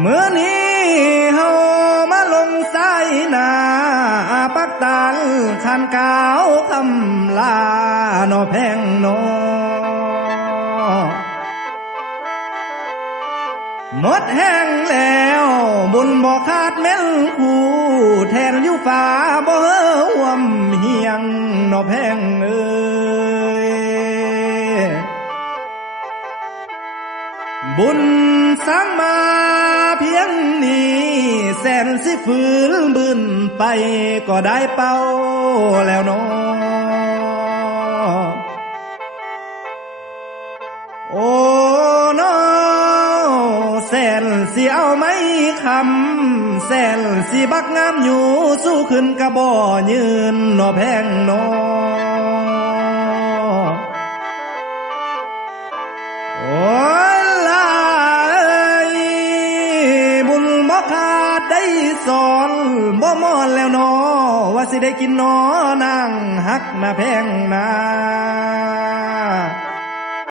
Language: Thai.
เมื่อนี้เฮามาลงสายหน้าปักตานขันกาวคำลาโนแพงโนหมดแห้งแล้วบุญบ่ขาดแม่นคู่แทนอยู่ฟ้าบ่เฮวมเฮียงโนแพงเอ้ยบุญสังมาเพียงนี้แสนสิฝืนบืนไปก็ได้เป้าแล้วเนาะโอ้เนาะแสนสิเอาไหมคำแสนสิบักงามอยู่สู้ขึ้นกะบ่ยืนเนาะแพงเนาะโอ้ได้สอนบ่มอนแล้วนอว่าสิได้กินนอนางหักนาแพงนา